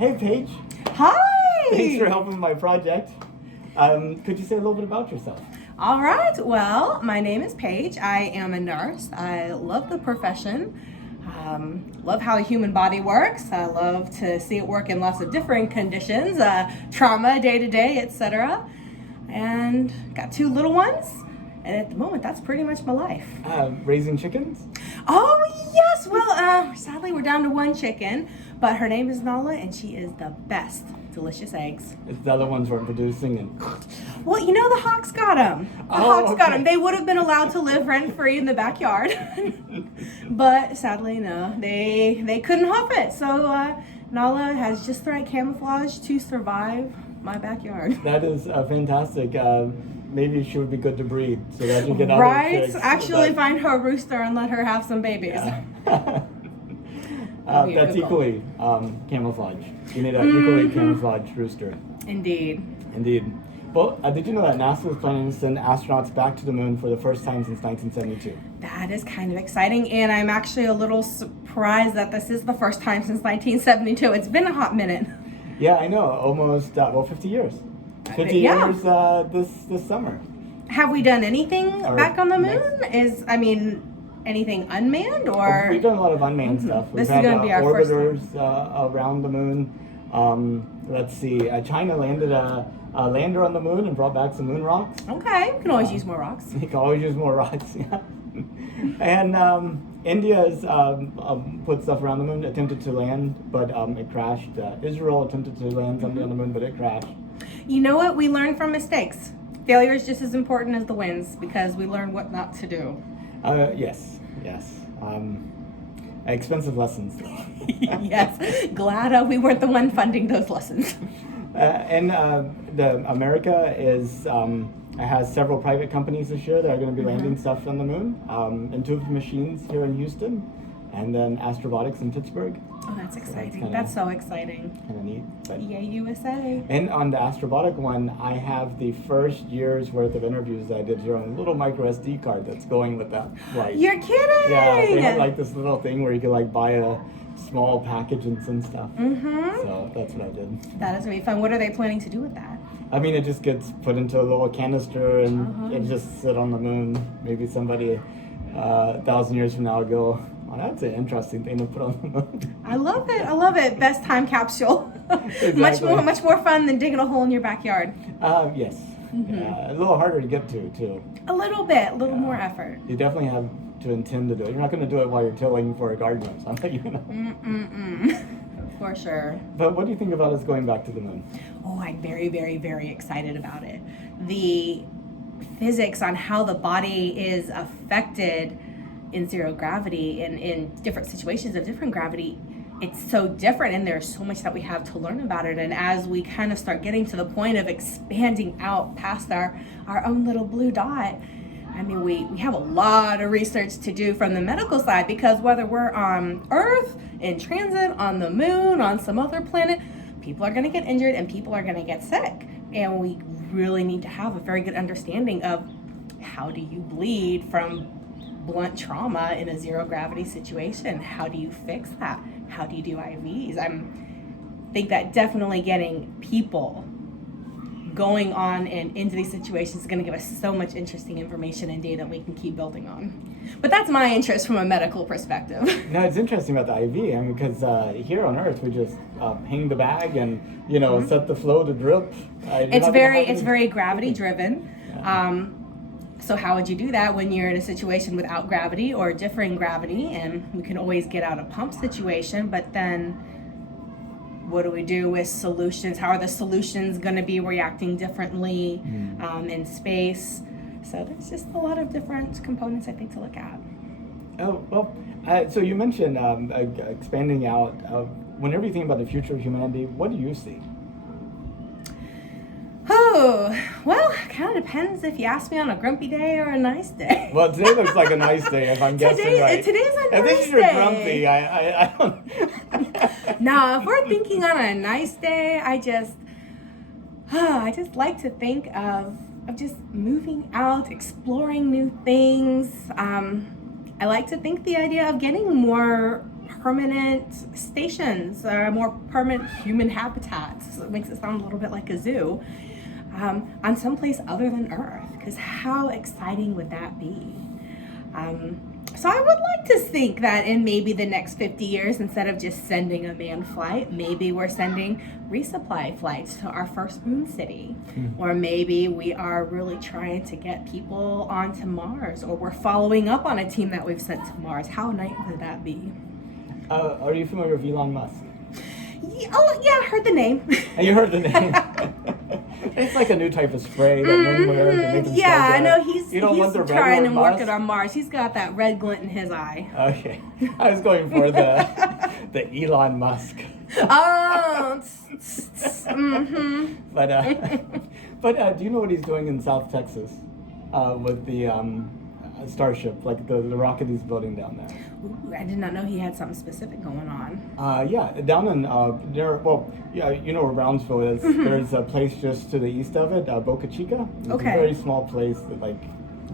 Hey, Paige. Hi! Thanks for helping with my project. Could you say a little bit about yourself? All right, well, my name is Paige. I am a nurse. I love the profession. Love how the human body works. I love to see it work in lots of different conditions, trauma, day-to-day, etc. And got 2 little ones. And at the moment, that's pretty much my life. Raising chickens? Oh, yes. Well, sadly, we're down to 1 chicken. But her name is Nala, and she is the best. Delicious eggs. If the other ones weren't producing and... Well, you know, the hawks got them. Got them. They would have been allowed to live rent-free in the backyard. But sadly, no. They couldn't hop it. So Nala has just the right camouflage to survive my backyard. That is fantastic. Maybe she would be good to breed so that you get other chicks. Actually find her a rooster and let her have some babies. Yeah. That's equally camouflage. You need an equally camouflaged rooster. Indeed. Well, did you know that NASA is planning to send astronauts back to the moon for the first time since 1972? That is kind of exciting, and I'm actually a little surprised that this is the first time since 1972. It's been a hot minute. Yeah, I know. Almost, 50 years. 50 years this summer. Have we done anything back on the moon? Anything unmanned or? We've done a lot of unmanned stuff. We've This is going to be our orbiters first time. Around the moon. Let's see. China landed a lander on the moon and brought back some moon rocks. Okay, we can always use more rocks. You can always use more rocks, yeah. And India has put stuff around the moon, attempted to land, but it crashed. Israel attempted to land something on the moon, but it crashed. You know what? We learn from mistakes. Failure is just as important as the wins because we learn what not to do. Yes. Expensive lessons. Yes. Glad we weren't the one funding those lessons. America has several private companies this year that are going to be landing stuff on the moon. Intuitive Machines here in Houston, and then Astrobotics in Pittsburgh. Oh, that's exciting. That's so exciting. Kind of neat. But, yay, USA. And on the Astrobotic one, I have the first year's worth of interviews I did here on a little micro SD card that's going with that flight. You're kidding! Yeah, they have like this little thing where you can like buy a small package and send stuff. So that's what I did. That is really fun. What are they planning to do with that? I mean, it just gets put into a little canister and it just sit on the moon. Maybe somebody 1,000 years from now will go, oh, that's an interesting thing to put on the moon. I love it. Best time capsule. Exactly. much more fun than digging a hole in your backyard. Yes. A little harder to get to, too. A little bit, more effort. You definitely have to intend to do it. You're not going to do it while you're tilling for a garden or something, you know. For sure. But what do you think about us going back to the moon? Oh, I'm very, very, very excited about it. The physics on how the body is affected in zero gravity and in different situations of different gravity, it's so different, and there's so much that we have to learn about it. And as we kind of start getting to the point of expanding out past our own little blue dot, I mean, we have a lot of research to do from the medical side, because whether we're on Earth, in transit, on the moon, on some other planet, people are going to get injured and people are going to get sick. And we really need to have a very good understanding of how do you bleed from blunt trauma in a zero gravity situation? How do you fix that? How do you do IVs? I think that definitely getting people going on and into these situations is going to give us so much interesting information and data we can keep building on. But that's my interest from a medical perspective. No, it's interesting about the IV. I mean, because here on Earth we just hang the bag and set the flow to drip. It's very gravity driven. Yeah. So how would you do that when you're in a situation without gravity or differing gravity? And we can always get out a pump situation, but then what do we do with solutions? How are the solutions going to be reacting differently in space? So there's just a lot of different components, I think, to look at. Oh, well, so you mentioned expanding out. Whenever you think about the future of humanity, what do you see? Oh, well, kind of depends if you ask me on a grumpy day or a nice day. Well, today looks like a nice day, if I'm guessing right. Today's a nice day. I think you're grumpy. I don't... No, if we're thinking on a nice day, I just like to think of just moving out, exploring new things. I like to think the idea of getting more permanent stations, more permanent human habitats. So it makes it sound a little bit like a zoo on someplace other than Earth. Because how exciting would that be? So I would like to think that in maybe the next 50 years, instead of just sending a manned flight, maybe we're sending resupply flights to our first moon city. Or maybe we are really trying to get people onto Mars, or we're following up on a team that we've sent to Mars. How nice would that be? Are you familiar with Elon Musk? Yeah, I heard the name. You heard the name. It's like a new type of spray that men wear to make them yeah, I smell know good. he's You don't want the red trying on to work Mars? it on Mars. He's got that red glint in his eye. Okay, I was going for the Elon Musk. Oh, But do you know what he's doing in South Texas with the Starship, like the rocket he's building down there? Ooh, I did not know he had something specific going on. Yeah, down in you know where Brownsville is. There's a place just to the east of it, Boca Chica. It's Okay. a very small place that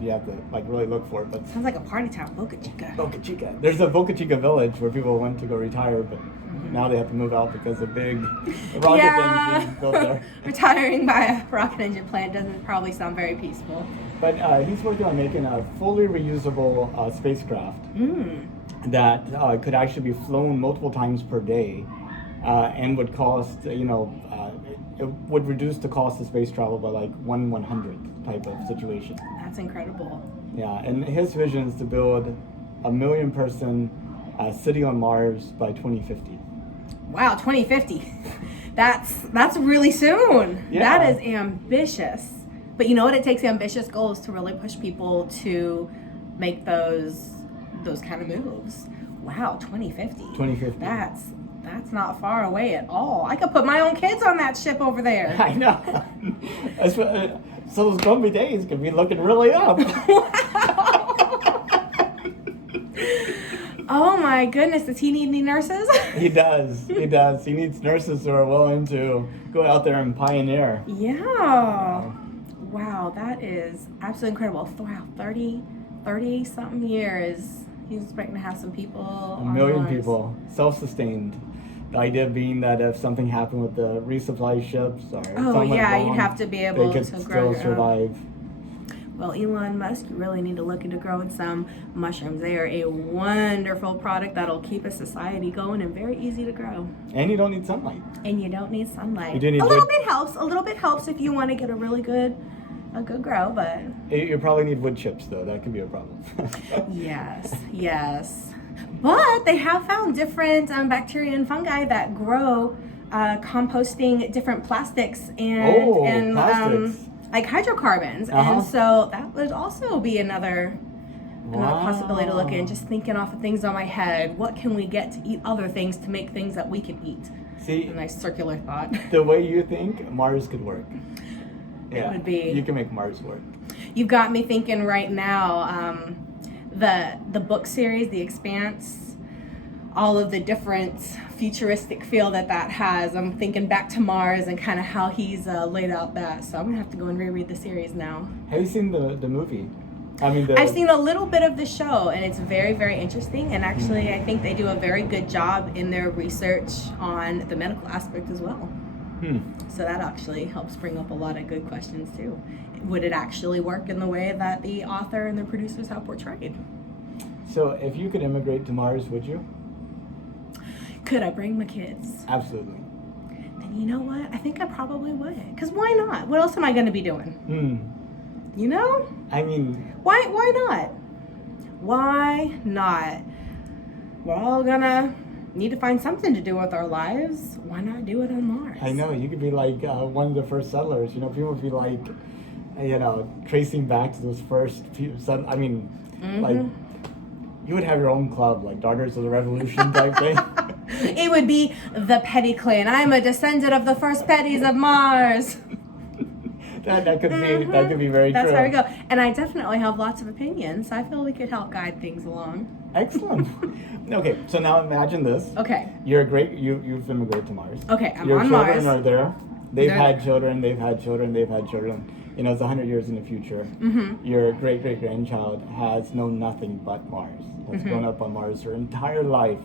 you have to really look for it. But Sounds like a party town, Boca Chica. Boca Chica. There's a Boca Chica village where people went to go retire, but now they have to move out because of big rocket things being built there. Retiring by a rocket engine plant doesn't probably sound very peaceful. But he's working on making a fully reusable spacecraft that could actually be flown multiple times per day, and would cost, it would reduce the cost of space travel by like 1/100th type of situation. That's incredible. Yeah, and his vision is to build a 1 million person city on Mars by 2050. Wow, 2050. That's really soon. Yeah. That is ambitious. But you know what? It takes ambitious goals to really push people to make those kind of moves. Wow, 2050. 2050. That's not far away at all. I could put my own kids on that ship over there. I know. So those grumpy days could be looking really up. Oh my goodness, does he need any nurses? He does. He does. He needs nurses who are willing to go out there and pioneer. Yeah. Wow, that is absolutely incredible. Wow, 30 something years. He's expecting to have some people. 1 million people, self-sustained. The idea being that if something happened with the resupply ships or something went wrong, you'd have to be able they could to grow still your own. survive. Well, Elon Musk, you really need to look into growing some mushrooms. They are a wonderful product that'll keep a society going and very easy to grow. And you don't need sunlight. And you don't need sunlight. You do need a little bit helps if you want to get a good grow, but You probably need wood chips, though. That could be a problem. yes. But they have found different bacteria and fungi that grow composting different plastics and plastics. like hydrocarbons. And so that would also be another possibility to look in. Just thinking off of things on my head, what can we get to eat other things to make things that we can eat? See, a nice circular thought. The way you think, Mars could work. It would be. You can make Mars work. You've got me thinking right now, the book series, The Expanse, all of the different futuristic feel that has. I'm thinking back to Mars and kind of how he's laid out that. So I'm going to have to go and reread the series now. Have you seen the movie? I've seen a little bit of the show, and it's very, very interesting. And actually, I think they do a very good job in their research on the medical aspect as well. So that actually helps bring up a lot of good questions too. Would it actually work in the way that the author and the producers have portrayed? So if you could immigrate to Mars, would you? Could I bring my kids? Absolutely. Then you know what? I think I probably would. Because why not? What else am I going to be doing? You know? I mean... Why not? Why not? We're all going to need to find something to do with our lives. Why not do it on Mars? I know. You could be like one of the first settlers. You know, people would be like, tracing back to those first few settlers. I mean, like, you would have your own club, like Daughters of the Revolution type thing. It would be the Petty Clan. I'm a descendant of the first Petties of Mars. that could be very That's true. how we go. And I definitely have lots of opinions. So I feel we could help guide things along. Excellent. Okay, so now imagine this. Okay. You've immigrated to Mars. Okay, I'm Your on Mars. children are there. They've They're had there. children. They've had children. They've had children. You know, it's 100 years in the future. Your great-great-grandchild has known nothing but Mars. Has grown up on Mars her entire life.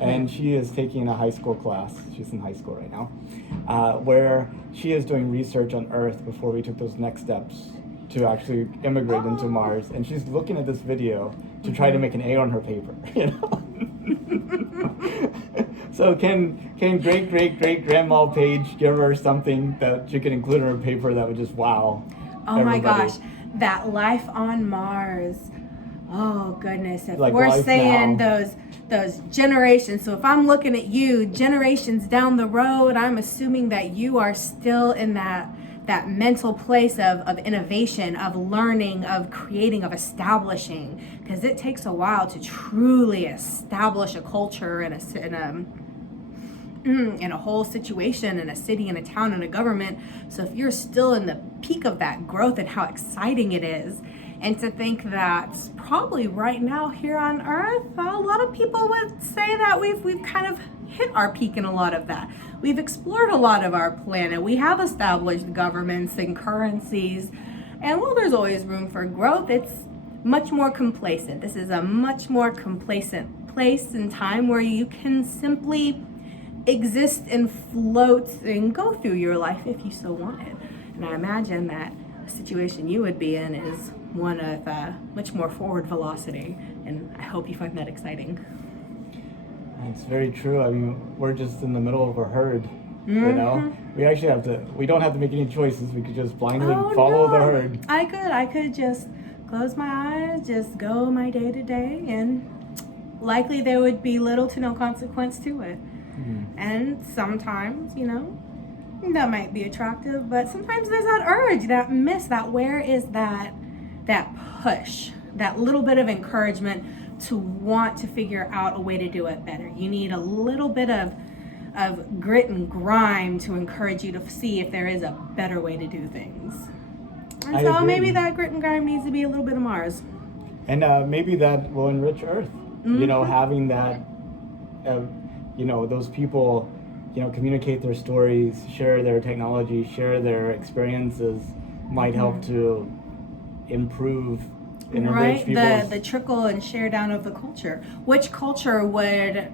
and she is taking a high school class. She's in high school right now, where she is doing research on Earth before we took those next steps to actually immigrate into Mars. And she's looking at this video to try to make an A on her paper, you know? So can great grandma Paige give her something that she can include in her paper that would just wow Oh everybody? my gosh, that life on Mars. Oh goodness, if Like we're life saying now. those generations, so if I'm looking at you generations down the road, I'm assuming that you are still in that mental place of innovation, of learning, of creating, of establishing, because it takes a while to truly establish a culture in a whole situation, in a city, in a town, in a government. So if you're still in the peak of that growth and how exciting it is, and to think that probably right now here on Earth, a lot of people would say that we've kind of hit our peak in a lot of that. We've explored a lot of our planet. We have established governments and currencies. And while there's always room for growth, it's much more complacent. This is a much more complacent place and time where you can simply exist and float and go through your life if you so wanted. And I imagine that the situation you would be in is one of much more forward velocity, and I hope you find that exciting. It's very true. I mean, we're just in the middle of a herd, you know? We don't have to make any choices. We could just blindly follow the herd. I could just close my eyes, just go my day to day, and likely there would be little to no consequence to it. And sometimes, you know, that might be attractive, but sometimes there's that urge, that miss, that where is that push, that little bit of encouragement to want to figure out a way to do it better. You need a little bit of grit and grime to encourage you to see if there is a better way to do things. And I so agree. maybe that grit and grime needs to be a little bit of Mars. And maybe that will enrich Earth. You know, having that, you know, those people, you know, communicate their stories, share their technology, share their experiences might help to improve and enrich people's... the trickle and share down of the culture. Which culture would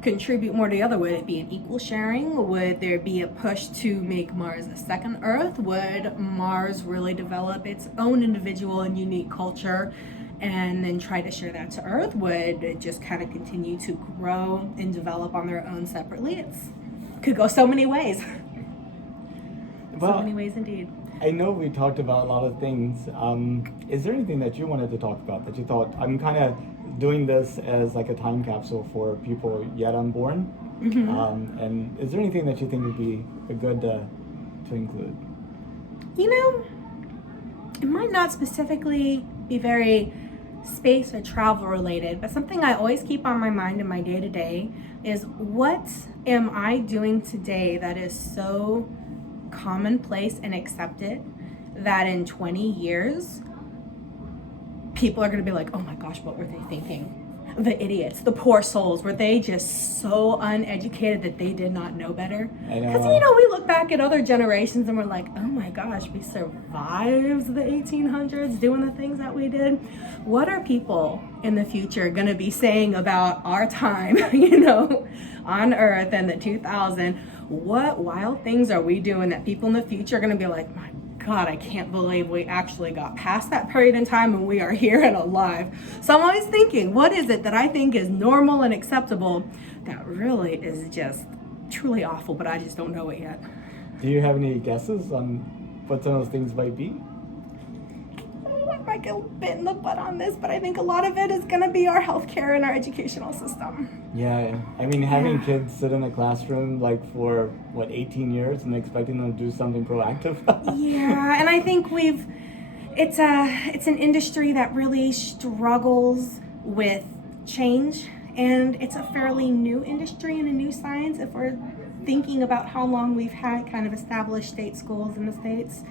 contribute more to the other? Would it be an equal sharing? Would there be a push to make Mars a second Earth? Would Mars really develop its own individual and unique culture and then try to share that to Earth? Would it just kind of continue to grow and develop on their own separately? It could go so many ways. Well, so many ways indeed. I know we talked about a lot of things. Is there anything that you wanted to talk about that you thought, I'm kind of doing this as like a time capsule for people yet unborn? And is there anything that you think would be good to include? You know, it might not specifically be very space or travel related, but something I always keep on my mind in my day to day is, what am I doing today that is so commonplace and accepted that in 20 years people are going to be like, oh my gosh, what were they thinking? The idiots, the poor souls, were they just so uneducated that they did not know better? Because, you know, we look back at other generations and we're like, oh my gosh, we survived the 1800s doing the things that we did. What are people in the future going to be saying about our time, you know, on Earth in the 2000? What wild things are we doing that people in the future are going to be like, my God, I can't believe we actually got past that period in time and we are here and alive. So I'm always thinking, what is it that I think is normal and acceptable that really is just truly awful, but I just don't know it yet? Do you have any guesses on what some of those things might be? I might get a bit in the butt on this, but I think a lot of it is going to be our healthcare and our educational system. Yeah, I mean, having kids sit in a classroom like for 18 years and expecting them to do something proactive. Yeah, and I think it's an industry that really struggles with change, and it's a fairly new industry and a new science if we're thinking about how long we've had kind of established state schools in the States.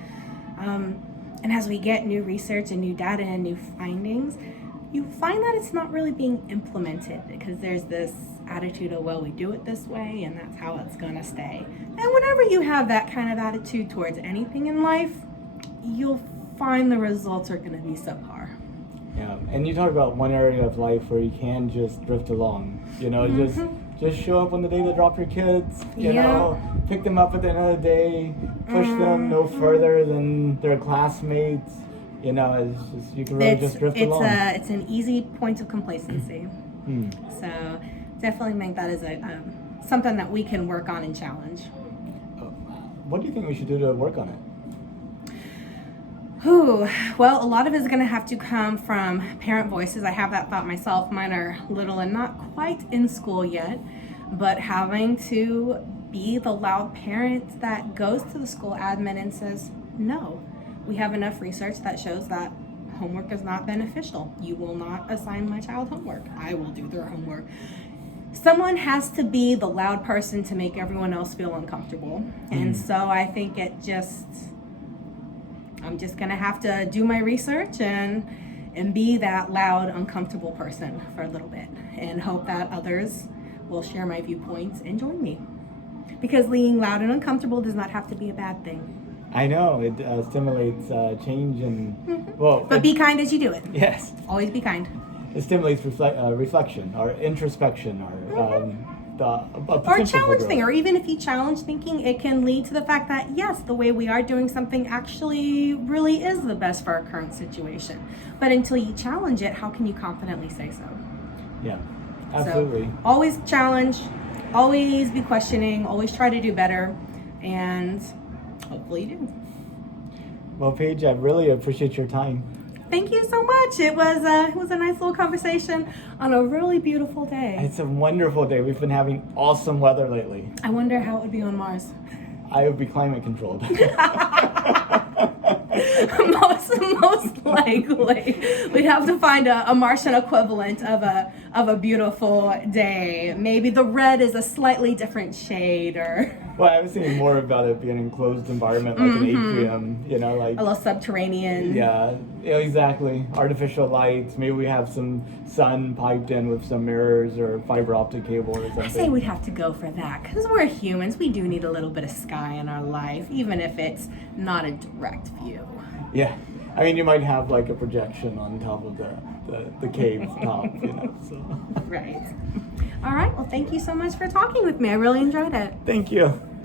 And as we get new research and new data and new findings, you find that it's not really being implemented because there's this attitude of, well, we do it this way and that's how it's gonna stay. And whenever you have that kind of attitude towards anything in life, you'll find the results are gonna be subpar. Yeah, and you talk about one area of life where you can just drift along. You know, just show up on the day to drop your kids. You know, pick them up at the end of the day, push them no further than their classmates. You know, it's just you can really just drift along. It's an easy point of complacency. So definitely think that is something that we can work on and challenge. What do you think we should do to work on it? Well, a lot of it is going to have to come from parent voices. I have that thought myself. Mine are little and not quite in school yet, but having to be the loud parent that goes to the school admin and says, no, we have enough research that shows that homework is not beneficial. You will not assign my child homework. I will do their homework. Someone has to be the loud person to make everyone else feel uncomfortable. And so I think I'm just gonna have to do my research and be that loud, uncomfortable person for a little bit and hope that others will share my viewpoints and join me. Because being loud and uncomfortable does not have to be a bad thing. I know, it stimulates change and, But be kind as you do it. Yes. Always be kind. It stimulates reflection or introspection or Or challenge thinking, or even if you challenge thinking, it can lead to the fact that yes, the way we are doing something actually really is the best for our current situation. But until you challenge it, how can you confidently say so? Yeah, absolutely. So, always challenge, always be questioning, always try to do better, and hopefully you do. Well, Paige, I really appreciate your time. Thank you so much. It was a nice little conversation on a really beautiful day. It's a wonderful day. We've been having awesome weather lately. I wonder how it would be on Mars. I would be climate controlled. most likely, we'd have to find a Martian equivalent of a beautiful day. Maybe the red is a slightly different shade, or. Well, I was thinking more about it being an enclosed environment, like an atrium, you know, like a little subterranean. Yeah, exactly. Artificial lights. Maybe we have some sun piped in with some mirrors or fiber optic cable or something. I say we'd have to go for that because we're humans. We do need a little bit of sky in our life, even if it's not a direct view. Yeah, I mean, you might have like a projection on top of the cave top, you know. So. Right. All right. Well, thank you so much for talking with me. I really enjoyed it. Thank you.